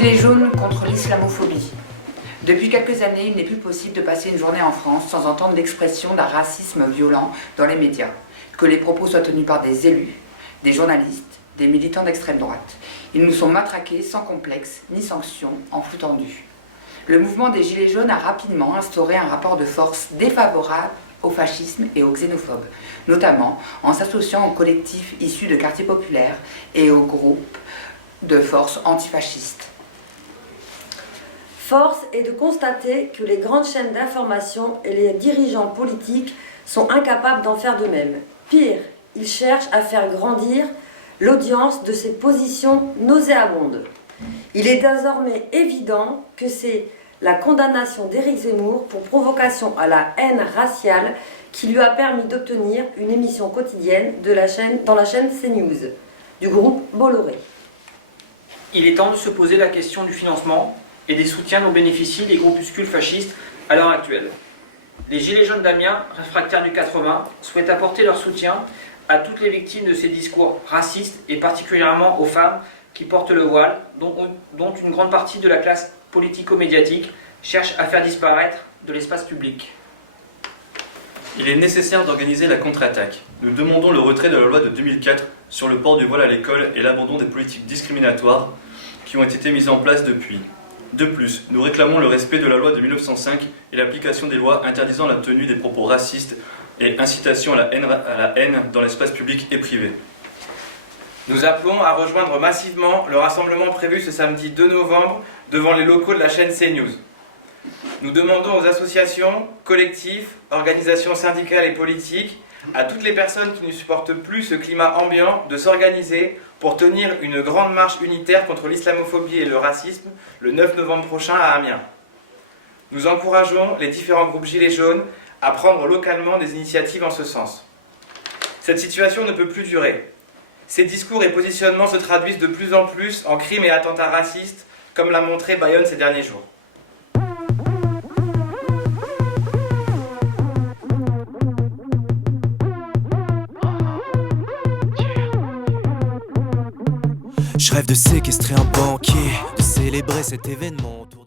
Gilets jaunes contre l'islamophobie. Depuis quelques années, il n'est plus possible de passer une journée en France sans entendre l'expression d'un racisme violent dans les médias, que les propos soient tenus par des élus, des journalistes, des militants d'extrême droite. Ils nous sont matraqués sans complexe ni sanction, en flux tendu. Le mouvement des Gilets jaunes a rapidement instauré un rapport de force défavorable au fascisme et aux xénophobes, notamment en s'associant aux collectifs issus de quartiers populaires et aux groupes de forces antifascistes. Force est de constater que les grandes chaînes d'information et les dirigeants politiques sont incapables d'en faire de même. Pire, ils cherchent à faire grandir l'audience de ces positions nauséabondes. Il est désormais évident que c'est la condamnation d'Éric Zemmour pour provocation à la haine raciale qui lui a permis d'obtenir une émission quotidienne dans la chaîne CNews du groupe Bolloré. Il est temps de se poser la question du financement et des soutiens dont bénéficient les groupuscules fascistes à l'heure actuelle. Les Gilets jaunes d'Amiens, réfractaires du 80, souhaitent apporter leur soutien à toutes les victimes de ces discours racistes et particulièrement aux femmes qui portent le voile, dont une grande partie de la classe politico-médiatique cherche à faire disparaître de l'espace public. Il est nécessaire d'organiser la contre-attaque. Nous demandons le retrait de la loi de 2004 sur le port du voile à l'école et l'abandon des politiques discriminatoires qui ont été mises en place depuis. De plus, nous réclamons le respect de la loi de 1905 et l'application des lois interdisant la tenue des propos racistes et incitation à la haine dans l'espace public et privé. Nous appelons à rejoindre massivement le rassemblement prévu ce samedi 2 novembre devant les locaux de la chaîne CNews. Nous demandons aux associations, collectifs, organisations syndicales et politiques, à toutes les personnes qui ne supportent plus ce climat ambiant, de s'organiser pour tenir une grande marche unitaire contre l'islamophobie et le racisme le 9 novembre prochain à Amiens. Nous encourageons les différents groupes Gilets jaunes à prendre localement des initiatives en ce sens. Cette situation ne peut plus durer. Ces discours et positionnements se traduisent de plus en plus en crimes et attentats racistes, comme l'a montré Bayonne ces derniers jours. Je rêve de séquestrer un banquier, de célébrer cet événement.